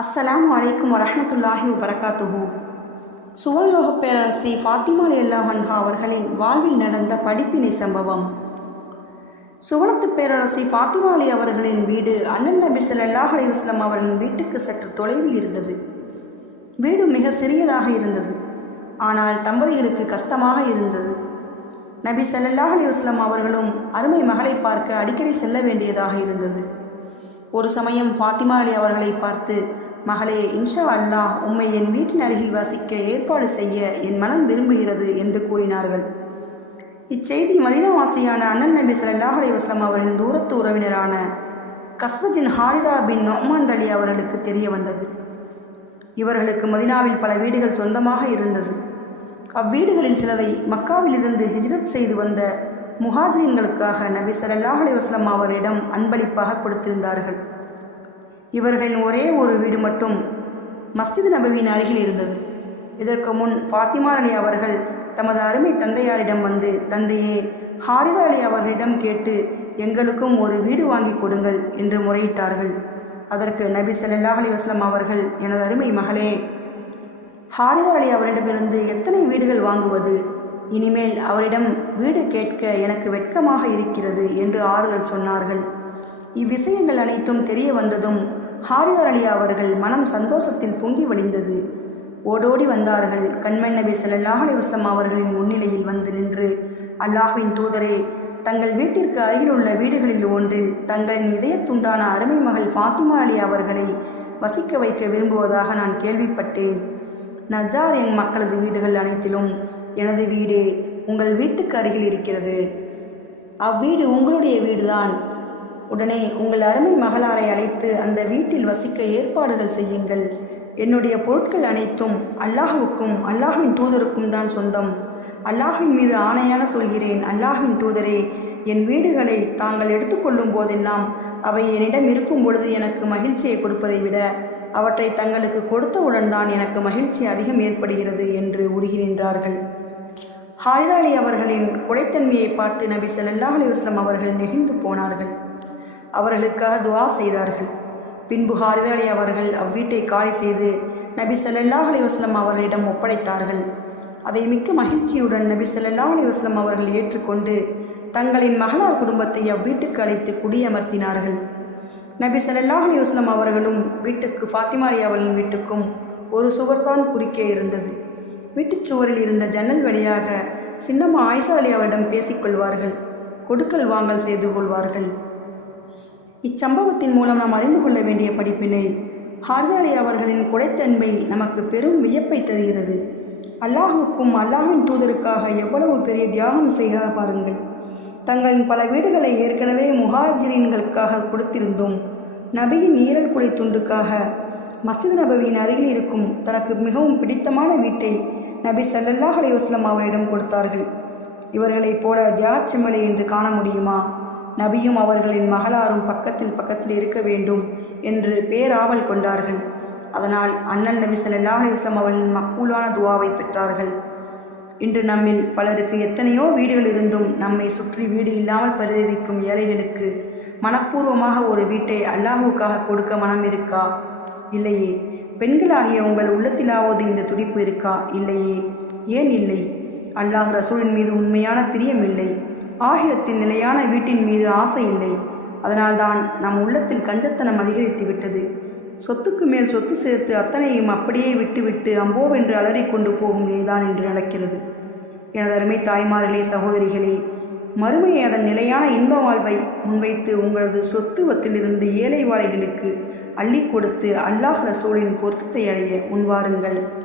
அஸ்ஸலாம் அலைக்கும் வரமத்துல்லாஹி வரகாத்துஹு சுவர்லோக பேரரசி ஃபாத்திமா அல்லாஹ் அவர்களின் வாழ்வில் நடந்த படிப்பினை சம்பவம். சுவனத்து பேரரசி ஃபாத்திமா அலி அவர்களின் வீடு அண்ணன் நபி சல்லாஹ் அலிவஸ்லம் அவர்களின் வீட்டுக்கு சற்று தொலைவில் இருந்தது. வீடு மிக சிறியதாக இருந்தது. ஆனால் தம்பதிகளுக்கு கஷ்டமாக இருந்தது. நபி சல்லாஹ் அலிவஸ்லம் அவர்களும் அருமை மகளை பார்க்க அடிக்கடி செல்ல வேண்டியதாக இருந்தது. ஒரு சமயம் ஃபாத்திமா அலி அவர்களை பார்த்து மகளே இன்ஷா அல்லாஹ் உம்மை என் வீட்டின் அருகில் வசிக்க ஏற்பாடு செய்ய என் மனம் விரும்புகிறது என்று கூறினார்கள். இச்செய்தி மதினவாசியான அண்ணன் நபி ஸல்லல்லாஹு அலைஹி அவர்களின் தூரத்து உறவினரான கஸ்ரஜின் ஹாரிதா பின் நொஹ்மான் அலி அவர்களுக்கு தெரிய வந்தது. இவர்களுக்கு மதினாவில் பல வீடுகள் சொந்தமாக இருந்தது. அவ்வீடுகளில் சிலரை மக்காவிலிருந்து ஹிஜ்ரத் செய்து வந்த முஹாஜின்களுக்காக நபி ஸல்லல்லாஹு அலைஹி வஸல்லம் அவரிடம் அன்பளிப்பாக கொடுத்திருந்தார்கள். இவர்களின் ஒரே ஒரு வீடு மட்டும் மஸ்ஜித் நபவியின் அருகில் இருந்தது. இதற்கு முன் ஃபாத்திமா அலி அவர்கள் தமது அருமை தந்தையாரிடம் வந்து தந்தையே ஹாரிதா அலி அவர்களிடம் கேட்டு எங்களுக்கும் ஒரு வீடு வாங்கி கொடுங்கள் என்று முறையிட்டார்கள். அதற்கு நபி ஸல்லல்லாஹு அலி வஸ்லம் அவர்கள் எனது அருமை மகளே ஹாரிதா அலி அவரிடமிருந்து எத்தனை வீடுகள் வாங்குவது? இனிமேல் அவரிடம் வீடு கேட்க எனக்கு வெட்கமாக இருக்கிறது என்று ஆறுதல் சொன்னார்கள். இவ்விஷயங்கள் அனைத்தும் தெரிய வந்ததும் ஹாரிதர் அலி அவர்கள் மனம் சந்தோஷத்தில் பொங்கி வழிந்தது. ஓடோடி வந்தார்கள். கண்மன் நபி சல்லாஹ் அலைஹி அவர்களின் முன்னிலையில் வந்து நின்று அல்லாஹ்வின் தூதரே தங்கள் வீட்டிற்கு அருகிலுள்ள வீடுகளில் ஒன்றில் தங்களின் இதயத்துண்டான அருமை மகள் ஃபாத்திமா அலி அவர்களை வசிக்க வைக்க விரும்புவதாக நான் கேள்விப்பட்டேன். நஜார் என் மக்களது வீடுகள் அனைத்திலும் எனது வீடே உங்கள் வீட்டுக்கு அருகில் இருக்கிறது. அவ்வீடு உங்களுடைய வீடுதான். உடனே உங்கள் அருமை மகளாரை அழைத்து அந்த வீட்டில் வசிக்க ஏற்பாடுகள் செய்யுங்கள். என்னுடைய பொருட்கள் அனைத்தும் அல்லாஹுக்கும் அல்லாஹின் தூதருக்கும் தான் சொந்தம். அல்லாஹின் மீது ஆணையாக சொல்கிறேன் அல்லாஹின் தூதரே. என் வீடுகளை தாங்கள் எடுத்துக்கொள்ளும் போதெல்லாம் அவை என்னிடம் இருக்கும் பொழுது எனக்கு மகிழ்ச்சியை கொடுப்பதை விட அவற்றை தங்களுக்கு கொடுத்தவுடன் தான் எனக்கு மகிழ்ச்சி அதிகம் ஏற்படுகிறது என்று உருகி நின்றார்கள். ஹாரிதாலி அவர்களின் குடைத்தன்மையை பார்த்து நபி சல்லாஹ் அலிவஸ்லம் அவர்கள் நெகிழ்ந்து போனார்கள். அவர்களுக்காக துவா செய்தார்கள். பின்பு ஹாரிதா அவர்கள் அவ்வீட்டை காலி செய்து நபி சல்லாஹ் அலிவாஸ்லம் அவர்களிடம் ஒப்படைத்தார்கள். அதை மிக்க மகிழ்ச்சியுடன் நபி சல்லாஹ் அலிவாஸ்லம் அவர்கள் ஏற்றுக்கொண்டு தங்களின் மகளார் குடும்பத்தை அவ்வீட்டுக்கு அழைத்து குடியமர்த்தினார்கள். நபி சல்லாஹ் அலிவாஸ்லம் அவர்களும் வீட்டுக்கு ஃபாத்திமா அலி அவர்களின் வீட்டுக்கும் ஒரு சுவர்தான் குறுக்கே இருந்தது. வீட்டுச் சுவரில் இருந்த ஜன்னல் வழியாக சின்னம்மா ஆயிஷா அலி அவரிடம் பேசிக்கொள்வார்கள். கொடுக்கல் வாங்கல் செய்து கொள்வார்கள். இச்சம்பவத்தின் மூலம் நாம் அறிந்து கொள்ள வேண்டிய படிப்பினை ஹாரிதா அவர்களின் குடைத்தன்மை நமக்கு பெரும் வியப்பை தருகிறது. அல்லாஹுக்கும் அல்லாஹின் தூதருக்காக எவ்வளவு பெரிய தியாகம் செய்கிறார் பாருங்கள். தங்களின் பல வீடுகளை ஏற்கனவே முஹாஜிரின்களுக்காக கொடுத்திருந்தோம் நபியின் ஈரல் குலை துண்டுக்காக மசித் நபவியின் அருகில் இருக்கும் தனக்கு மிகவும் பிடித்தமான வீட்டை நபி சல்லல்லாஹ் அலைஹி அவரிடம் கொடுத்தார்கள். இவர்களைப் போல தியாச்சமலை என்று காண முடியுமா? நபியும் அவர்களின் மகளாரும் பக்கத்தில் பக்கத்தில் இருக்க வேண்டும் என்று பேராவல் கொண்டார்கள். அதனால் அண்ணன் நபி சல்லா அலிஸ்லாம் அவர்களின் மக்கூலான துவாவை பெற்றார்கள். இன்று நம்மில் பலருக்கு எத்தனையோ வீடுகள் இருந்தும் நம்மை சுற்றி வீடு இல்லாமல் பரிதவிக்கும் ஏழைகளுக்கு மனப்பூர்வமாக ஒரு வீட்டை அல்லாஹுக்காக கொடுக்க மனம் இருக்கா? இல்லையே. பெண்களாகிய உங்கள் உள்ளத்திலாவது இந்த துடிப்பு இருக்கா? இல்லையே. ஏன் இல்லை? அல்லாஹ் ரசூலின் மீது உண்மையான பிரியம் இல்லை. ஆகிரத்தின் நிலையான வீட்டின் மீது ஆசை இல்லை. அதனால்தான் நம் உள்ளத்தில் கஞ்சத்தனம் அதிகரித்து விட்டது. சொத்துக்கு மேல் சொத்து சேர்த்து அத்தனையும் அப்படியே விட்டுவிட்டு அம்போவென்று அலறிக்கொண்டு போகும் நிலைதான் என்று நடக்கிறது. எனது அருமை தாய்மார்களே சகோதரிகளே மறுமையை அதன் நிலையான இன்ப வாழ்வை முன்வைத்து உங்களது சொத்துவத்திலிருந்து ஏழை வாழைகளுக்கு அள்ளி கொடுத்து அல்லாஹ் ரசூலின் பொருத்தத்தை அடைய முன்வாருங்கள்.